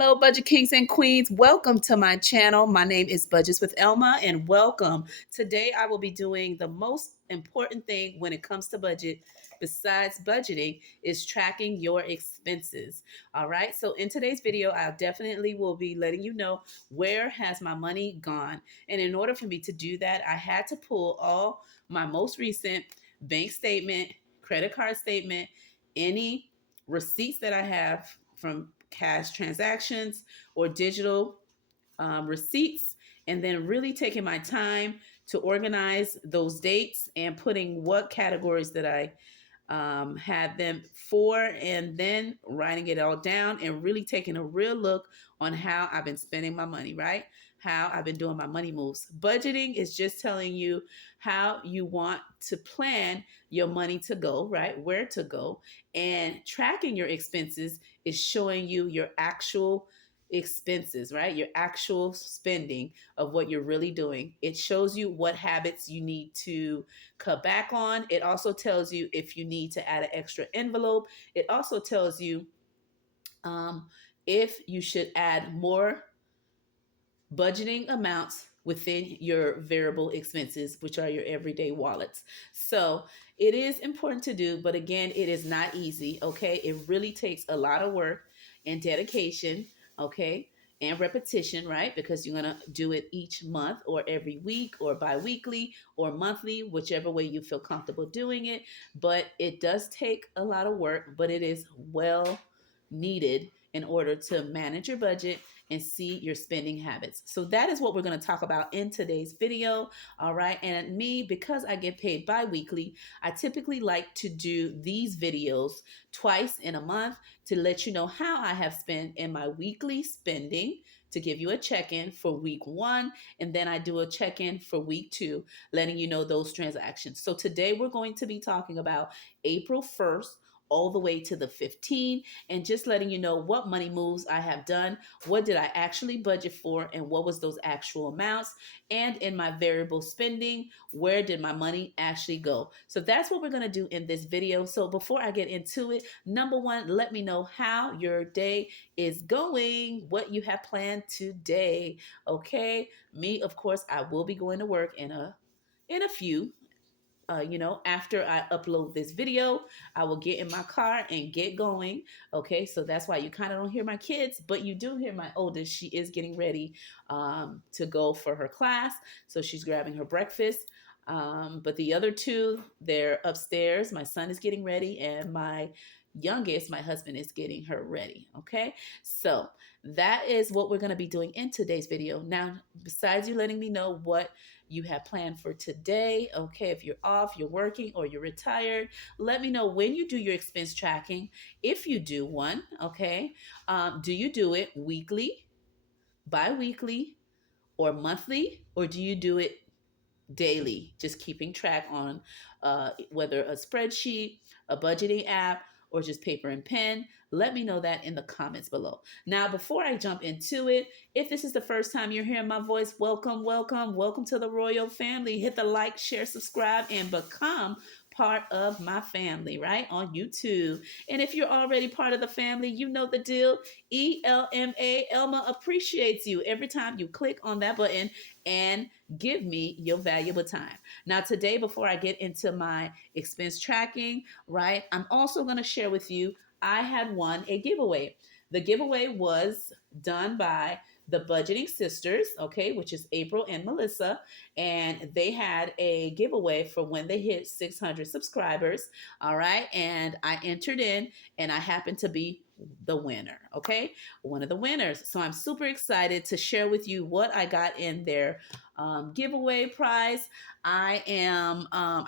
Hello, Budget Kings and Queens. Welcome to my channel. My name is Budgets with Elma, and welcome. Today, I will be doing the most important thing when it comes to budget, besides budgeting, is tracking your expenses. All right. So, in today's video, I definitely will be letting you know where has my money gone. And in order for me to do that, I had to pull all my most recent bank statement, credit card statement, any receipts that I have from cash transactions or digital receipts, and then really taking my time to organize those dates and putting what categories that I had them for, and then writing it all down and really taking a real look on how I've been spending my money, right? How I've been doing my money moves. Budgeting is just telling you how you want to plan your money to go, right? Where to go. And tracking your expenses is showing you your actual expenses, right? Your actual spending of what you're really doing. It shows you what habits you need to cut back on. It also tells you if you need to add an extra envelope. It also tells you um, if you should add more budgeting amounts within your variable expenses, which are your everyday wallets. So it is important to do, but again, it is not easy. Okay. It really takes a lot of work and dedication. Okay. And repetition, right? Because you're going to do it each month or every week or bi-weekly or monthly, whichever way you feel comfortable doing it. But it does take a lot of work, but it is well needed in order to manage your budget and see your spending habits. So that is what we're going to talk about in today's video. All right. And me, because I get paid bi-weekly, I typically like to do these videos twice in a month to let you know how I have spent in my weekly spending, to give you a check-in for week one. And then I do a check-in for week two, letting you know those transactions. So today we're going to be talking about April 1st all the way to the 15th, and just letting you know what money moves I have done, what did I actually budget for, and what was those actual amounts, and in my variable spending, where did my money actually go. So that's what we're going to do in this video. So before I get into it, number one, let me know how your day is going, what you have planned today. Okay, me, of course, I will be going to work in a few. After I upload this video, I will get in my car and get going. Okay, so that's why you kind of don't hear my kids, but you do hear my oldest. She is getting ready to go for her class, so she's grabbing her breakfast. But the other two, they're upstairs. My son is getting ready, and my youngest, my husband, is getting her ready. Okay, so that is what we're going to be doing in today's video. Now, besides you letting me know what you have planned for today, okay, if you're off, you're working, or you're retired, let me know when you do your expense tracking. If you do one, okay, do you do it weekly, bi-weekly, or monthly, or do you do it daily, just keeping track on whether a spreadsheet, a budgeting app, or just paper and pen? Let me know that in the comments below. Now, before I jump into it, if this is the first time you're hearing my voice, welcome, welcome, welcome to the royal family. Hit the like, share, subscribe, and become part of my family, right, on YouTube. And if you're already part of the family, you know the deal. ELMA, Elma appreciates you every time you click on that button and give me your valuable time. Now, today, before I get into my expense tracking, right, I'm also going to share with you, I had won a giveaway. The giveaway was done by the Budgeting Sisters, okay, which is April and Melissa, and they had a giveaway for when they hit 600 subscribers, all right, and I entered in, and I happened to be the winner, okay, one of the winners. So I'm super excited to share with you what I got in their giveaway prize. I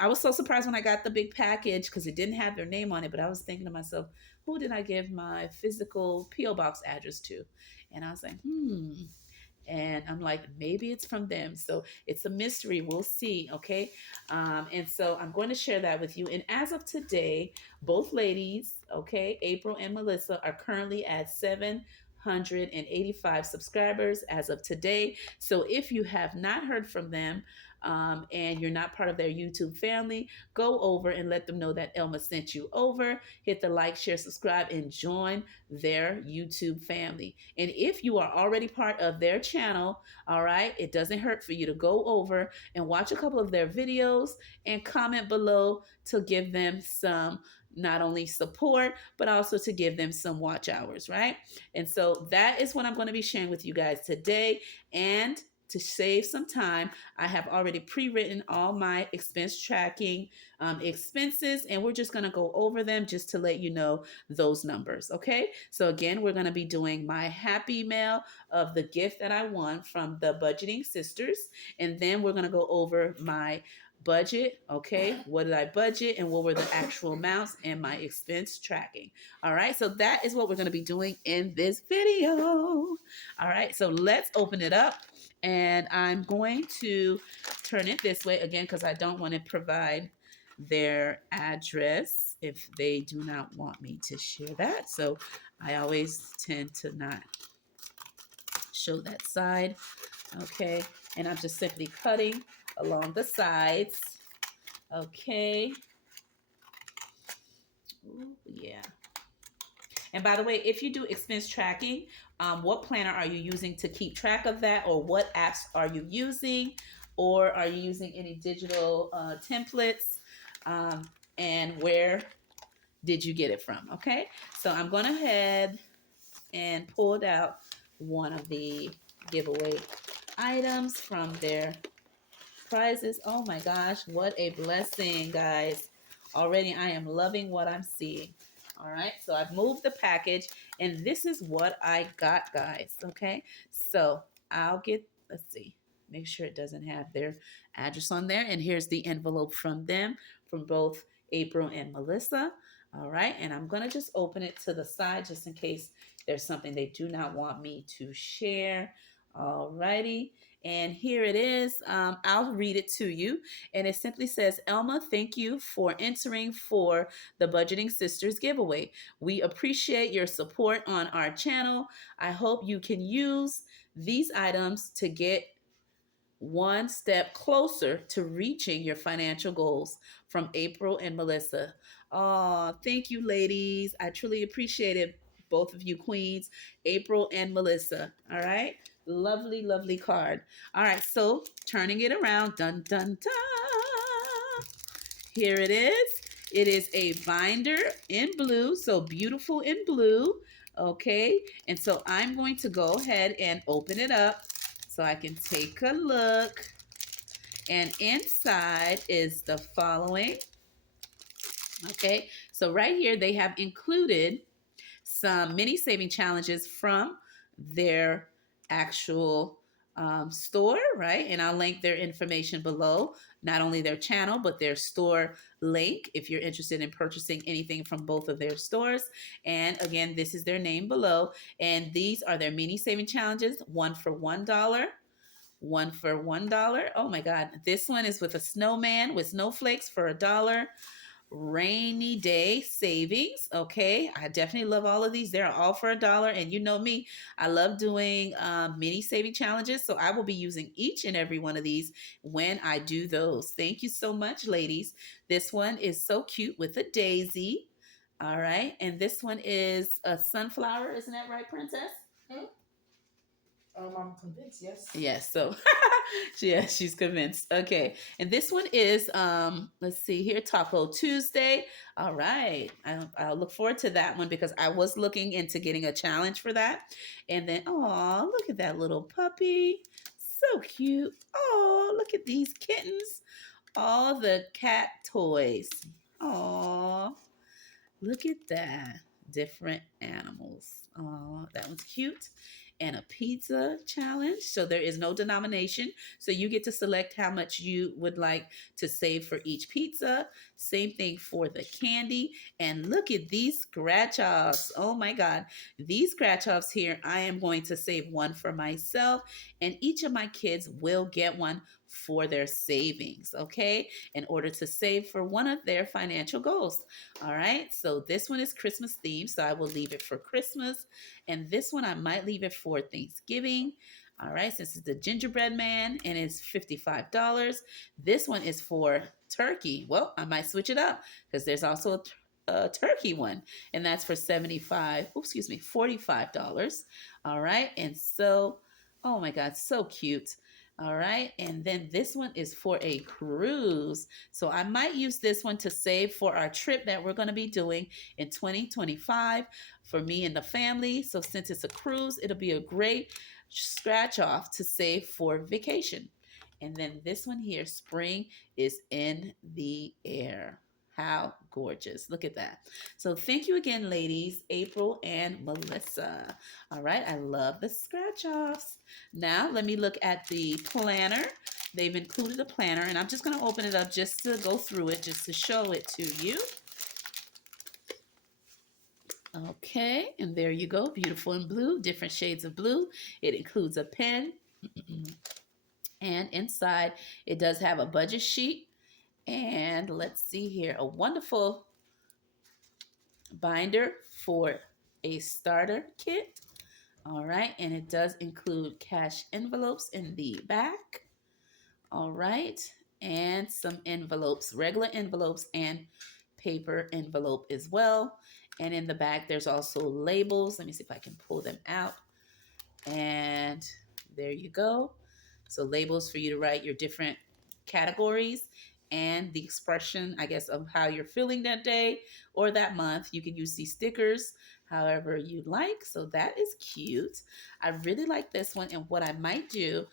was so surprised when I got the big package because it didn't have their name on it, but I was thinking to myself, who did I give my physical P.O. box address to? And I was like, and I'm like, maybe it's from them. So it's a mystery. We'll see. Okay. And so I'm going to share that with you. And as of today, both ladies, okay, April and Melissa, are currently at 785 subscribers as of today. So if you have not heard from them, and you're not part of their YouTube family, go over and let them know that Elma sent you over. Hit the like, share, subscribe, and join their YouTube family. And if you are already part of their channel, all right, it doesn't hurt for you to go over and watch a couple of their videos and comment below to give them some not only support, but also to give them some watch hours, right? And so that is what I'm going to be sharing with you guys today. And to save some time, I have already pre-written all my expense tracking expenses, and we're just going to go over them just to let you know those numbers. Okay. So again, we're going to be doing my happy mail of the gift that I won from the Budgeting Sisters. And then we're going to go over my budget. Okay. What did I budget and what were the actual amounts and my expense tracking. All right. So that is what we're going to be doing in this video. All right. So let's open it up. And I'm going to turn it this way again because I don't want to provide their address if they do not want me to share that. So I always tend to not show that side. Okay. And I'm just simply cutting along the sides. Okay. Ooh, yeah. And by the way, if you do expense tracking, what planner are you using to keep track of that? Or what apps are you using? Or are you using any digital templates? And where did you get it from? Okay, so I'm going ahead and pulled out one of the giveaway items from their prizes. Oh my gosh, what a blessing, guys. Already I am loving what I'm seeing. All right, so I've moved the package and this is what I got, guys. Okay, so I'll get, let's see, make sure it doesn't have their address on there. And here's the envelope from them, from both April and Melissa. All right, and I'm gonna just open it to the side just in case there's something they do not want me to share. All righty. And here it is. I'll read it to you. And it simply says, Elma, thank you for entering for the Budgeting Sisters giveaway. We appreciate your support on our channel. I hope you can use these items to get one step closer to reaching your financial goals. From April and Melissa. Oh, thank you, ladies. I truly appreciate it. Both of you queens, April and Melissa. All right. Lovely, lovely card. All right. So turning it around. Dun, dun, dun. Here it is. It is a binder in blue. So beautiful in blue. Okay. And so I'm going to go ahead and open it up so I can take a look. And inside is the following. Okay, so right here they have included some mini saving challenges from their actual store, right? And I'll link their information below, not only their channel, but their store link if you're interested in purchasing anything from both of their stores. And again, this is their name below. And these are their mini saving challenges, one for $1. One for $1. Oh my God. This one is with a snowman with snowflakes for $1. Rainy day savings. Okay. I definitely love all of these. They're all for $1. And you know me, I love doing mini saving challenges. So I will be using each and every one of these when I do those. Thank you so much, ladies. This one is so cute with a daisy. All right. And this one is a sunflower. Isn't that right, Princess? Hmm? I'm convinced, yes. Yes, so yeah, she's convinced. Okay. And this one is let's see here, Taco Tuesday. All right. I'll look forward to that one because I was looking into getting a challenge for that. And then oh, look at that little puppy. So cute. Oh, look at these kittens. All the cat toys. Oh, look at that. Different animals. Oh, that one's cute. And a pizza challenge. So there is no denomination. So you get to select how much you would like to save for each pizza. Same thing for the candy. And look at these scratch offs. Oh my God. These scratch offs here, I am going to save one for myself. And each of my kids will get one for their savings, okay? In order to save for one of their financial goals. All right, so this one is Christmas themed, so I will leave it for Christmas. And this one, I might leave it for Thanksgiving. All right, so this is the gingerbread man and it's $55. This one is for turkey. Well, I might switch it up because there's also a turkey one, and that's for 75, oops, excuse me, $45. All right, and so, oh my God, so cute. All right, and then this one is for a cruise. So I might use this one to save for our trip that we're going to be doing in 2025 for me and the family. So since it's a cruise, it'll be a great scratch off to save for vacation. And then this one here, spring is in the air. How gorgeous. Look at that. So thank you again, ladies, April and Melissa. All right, I love the scratch offs. Now let me look at the planner. They've included a planner, and I'm just going to open it up just to go through it, just to show it to you. Okay, and there you go, beautiful in blue, different shades of blue. It includes a pen, and inside it does have a budget sheet. And let's see here, a wonderful binder for a starter kit. All right, and it does include cash envelopes in the back. All right, and some envelopes, regular envelopes and paper envelope as well. And in the back, there's also labels. Let me see if I can pull them out. And there you go. So labels for you to write your different categories and the expression, I guess, of how you're feeling that day or that month. You can use these stickers however you like. So that is cute. I really like this one. And what I might do,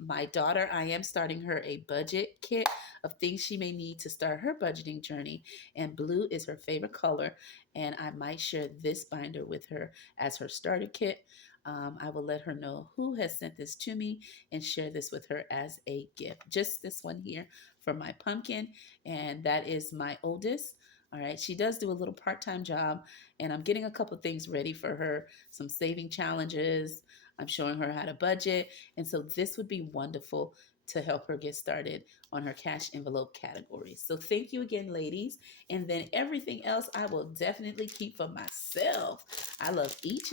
my daughter, I am starting her a budget kit of things she may need to start her budgeting journey. And blue is her favorite color. And I might share this binder with her as her starter kit. I will let her know who has sent this to me and share this with her as a gift. Just this one here for my pumpkin, and that is my oldest. All right, she does do a little part-time job, and I'm getting a couple things ready for her, some saving challenges. I'm showing her how to budget, and so this would be wonderful to help her get started on her cash envelope categories. So thank you again, ladies. And then everything else I will definitely keep for myself. I love each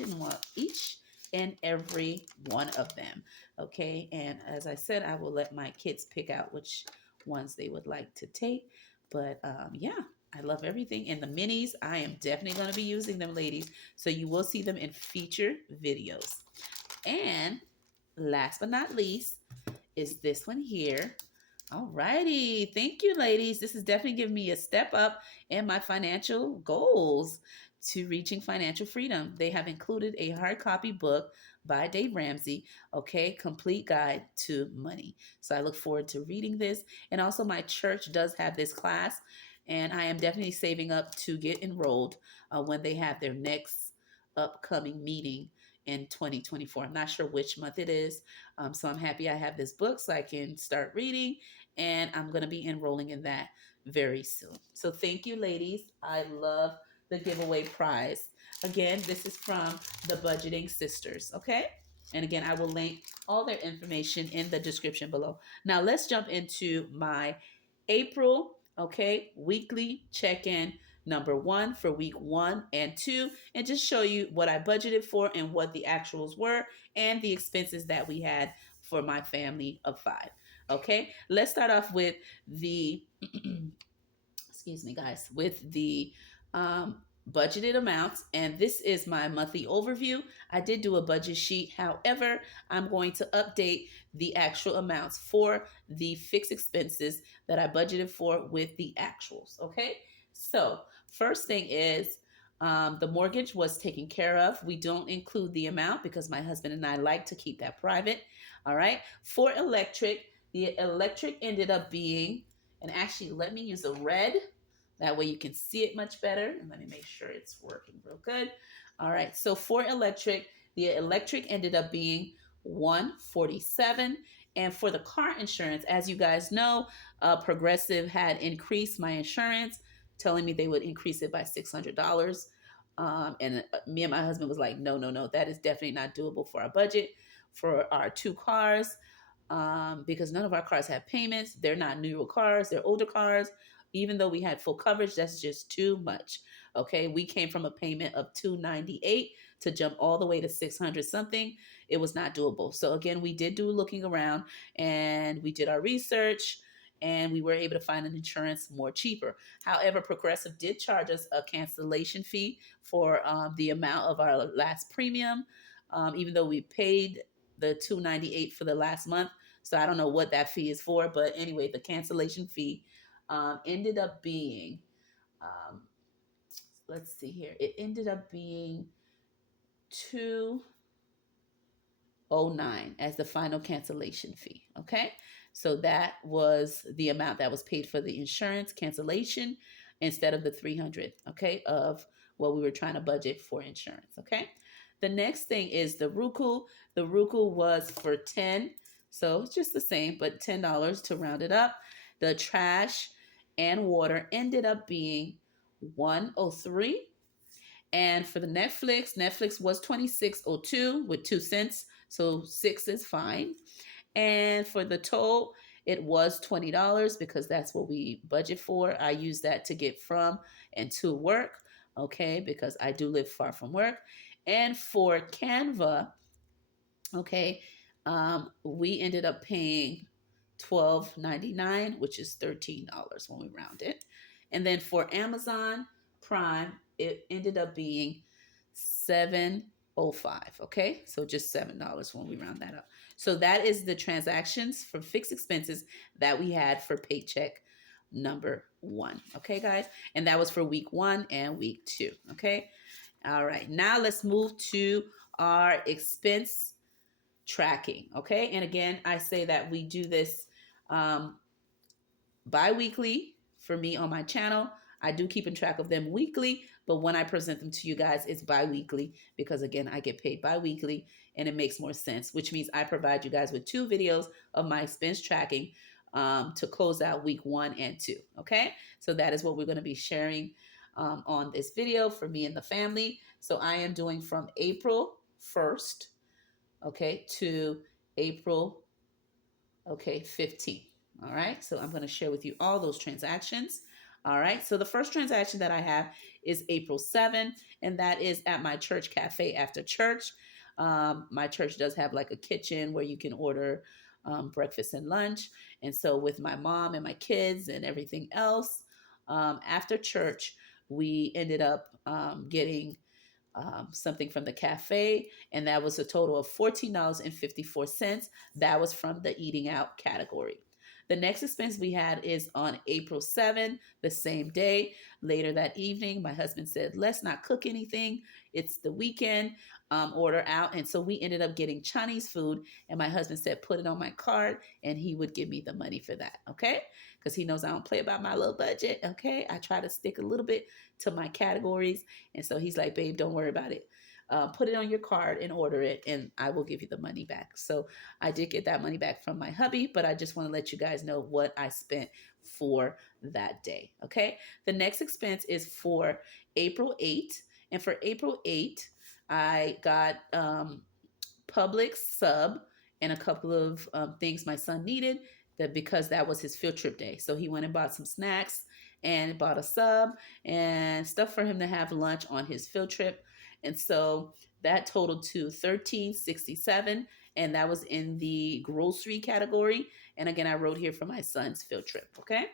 and every one of them. Okay. And as I said, I will let my kids pick out which ones they would like to take. But yeah, I love everything. And the minis, I am definitely going to be using them, ladies. So you will see them in featured videos. And last but not least is this one here. All righty. Thank you, ladies. This is definitely giving me a step up in my financial goals to reaching financial freedom. They have included a hard copy book by Dave Ramsey, okay, Complete Guide to Money. So I look forward to reading this. And also my church does have this class, and I am definitely saving up to get enrolled when they have their next upcoming meeting in 2024. I'm not sure which month it is. So I'm happy I have this book so I can start reading, and I'm going to be enrolling in that very soon. So thank you, ladies. I love the giveaway prize. Again, this is from the Budgeting Sisters, okay? And again, I will link all their information in the description below. Now let's jump into my April, okay, weekly check-in number 1 for week 1 and 2, and just show you what I budgeted for and what the actuals were and the expenses that we had for my family of 5. Okay, let's start off with the excuse me, guys, with the budgeted amounts. And this is my monthly overview. I did do a budget sheet. However, I'm going to update the actual amounts for the fixed expenses that I budgeted for with the actuals. Okay. So first thing is the mortgage was taken care of. We don't include the amount because my husband and I like to keep that private. All right. For electric, the electric ended up being, and actually let me use a red. That way you can see it much better. And let me make sure it's working real good. All right. So for electric, the electric ended up being $147. And for the car insurance, as you guys know, Progressive had increased my insurance, telling me they would increase it by $600. And me and my husband was like, no, no, no, that is definitely not doable for our budget for our 2 cars, because none of our cars have payments. They're not newer cars, they're older cars. Even though we had full coverage, that's just too much. Okay, we came from a payment of $298 to jump all the way to 600 something, it was not doable. So again, we did do looking around and we did our research and we were able to find an insurance more cheaper. However, Progressive did charge us a cancellation fee for the amount of our last premium, even though we paid the $298 for the last month. So I don't know what that fee is for, but anyway, the cancellation fee ended up being, um, let's see here, it ended up being 209 as the final cancellation fee. Okay, so that was the amount that was paid for the insurance cancellation instead of the 300. Okay, of what we were trying to budget for insurance. Okay, the next thing is the Roku. The Roku was for 10, so it's just the same, but $10 to round it up. The trash and water ended up being 103. And for the Netflix was 26.02 with 2 cents. So 6 is fine. And for the toll, it was $20 because that's what we budget for. I use that to get from and to work, okay, because I do live far from work. And for Canva, okay, we ended up paying $12.99, which is $13 when we round it. And then for Amazon Prime, it ended up being $7.05. Okay, so just $7 when we round that up. So that is the transactions for fixed expenses that we had for paycheck number 1. Okay, guys, and that was for week 1 and week 2. Okay, all right. Now let's move to our expense tracking. Okay, and again, I say that we do this um, bi-weekly for me on my channel. I do keep in track of them weekly, but when I present them to you guys, it's bi-weekly because again, I get paid bi-weekly and it makes more sense, which means I provide you guys with 2 videos of my expense tracking to close out week 1 and 2. Okay, so that is what we're going to be sharing on this video for me and the family. So I am doing from April 1st, okay, to April, okay, 15th. All right, so I'm going to share with you all those transactions. All right, so the first transaction that I have is April 7th, and that is at my church cafe after church. My church does have like a kitchen where you can order breakfast and lunch. And so with my mom and my kids and everything else, after church, we ended up getting something from the cafe, and that was a total of $14.54. That was from the eating out category. The next expense we had is on April 7th, the same day. Later that evening, my husband said, let's not cook anything. It's the weekend, order out. And so we ended up getting Chinese food. And my husband said, put it on my card and he would give me the money for that. Okay. Because he knows I don't play about my little budget. Okay. I try to stick a little bit to my categories. And so he's like, babe, don't worry about it. Put it on your card and order it, and I will give you the money back. So I did get that money back from my hubby, but I just want to let you guys know what I spent for that day. Okay. The next expense is for April 8th. And for April 8th, I got Publix sub and a couple of things my son needed that because that was his field trip day. So he went and bought some snacks and bought a sub and stuff for him to have lunch on his field trip. And so that totaled to $13.67, and that was in the grocery category. And again, I wrote here for my son's field trip. Okay.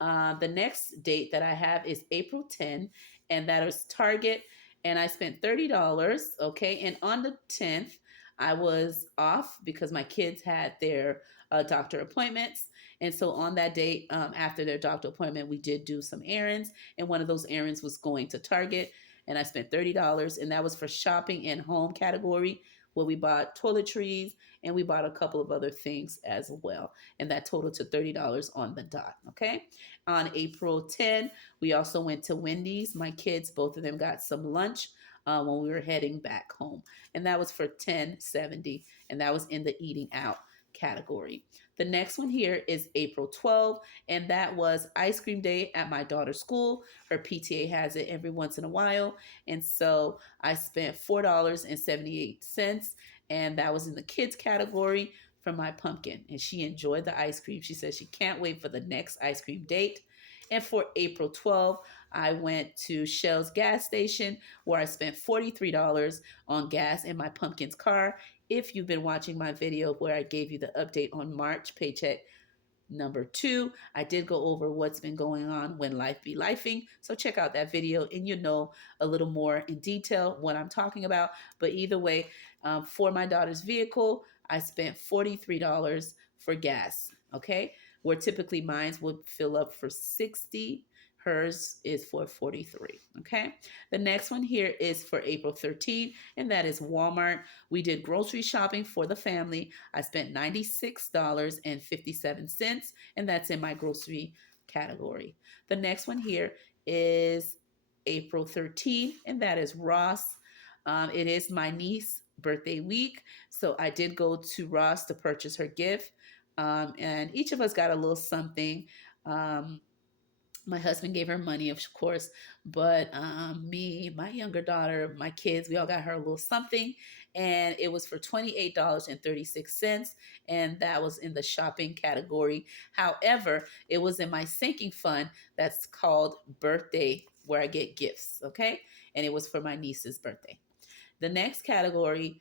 The next date that I have is April 10, and that is Target, and I spent $30. Okay, and on the 10th, I was off because my kids had their doctor appointments. And so on that date, after their doctor appointment, we did do some errands, and one of those errands was going to Target, and I spent $30, and that was for shopping and home category, where we bought toiletries and we bought a couple of other things as well. And that totaled to $30 on the dot. Okay. On April 10, we also went to Wendy's. My kids, both of them got some lunch when we were heading back home. And that was for $10.70. And that was in the eating out category. The next one here is April 12th, and that was ice cream day at my daughter's school. Her PTA has it every once in a while. And so I spent $4.78, and that was in the kids category for my pumpkin. And she enjoyed the ice cream. She said she can't wait for the next ice cream date. And for April 12th, I went to Shell's gas station where I spent $43 on gas in my pumpkin's car. If you've been watching my video where I gave you the update on March paycheck number 2, I did go over what's been going on when life be lifing. So check out that video and you know a little more in detail what I'm talking about. But either way, for my daughter's vehicle, I spent $43 for gas. Okay, where typically mine would fill up for 60. Hers is for 43. Okay. The next one here is for April 13th, and that is Walmart. We did grocery shopping for the family. I spent $96.57, and that's in my grocery category. The next one here is April 13th, and that is Ross. It is my niece's birthday week, so I did go to Ross to purchase her gift. And each of us got a little something. My husband gave her money, of course, but me, my younger daughter, my kids, we all got her a little something, and it was for $28.36, and that was in the shopping category. However, it was in my sinking fund that's called birthday, where I get gifts, okay? And it was for my niece's birthday. The next category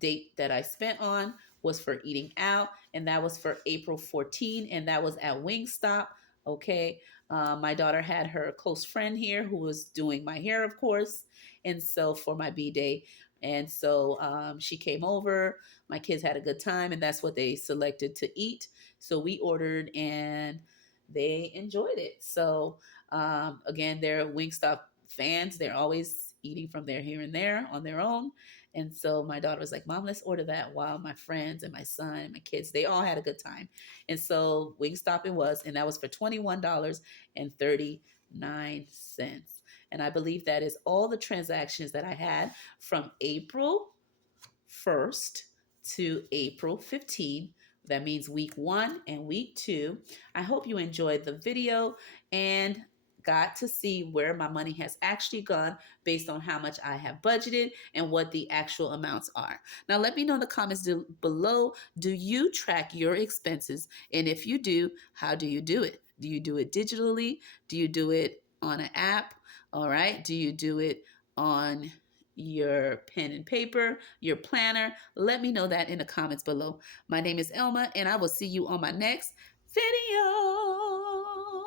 date that I spent on was for eating out, and that was for April 14, and that was at Wingstop. Okay, my daughter had her close friend here who was doing my hair, of course, and so for my B day, and so she came over. My kids had a good time, and that's what they selected to eat. So we ordered, and they enjoyed it. So again, they're Wingstop fans. They're always eating from there here and there on their own. And so my daughter was like, Mom, let's order that, while my friends and my son and my kids, they all had a good time. And so Wingstop it was, and that was for $21.39. And I believe that is all the transactions that I had from April 1st to April 15th. That means week 1 and week 2. I hope you enjoyed the video and got to see where my money has actually gone based on how much I have budgeted and what the actual amounts are. Now, let me know in the comments below, do you track your expenses? And if you do, how do you do it? Do you do it digitally? Do you do it on an app? All right. Do you do it on your pen and paper, your planner? Let me know that in the comments below. My name is Elma, and I will see you on my next video.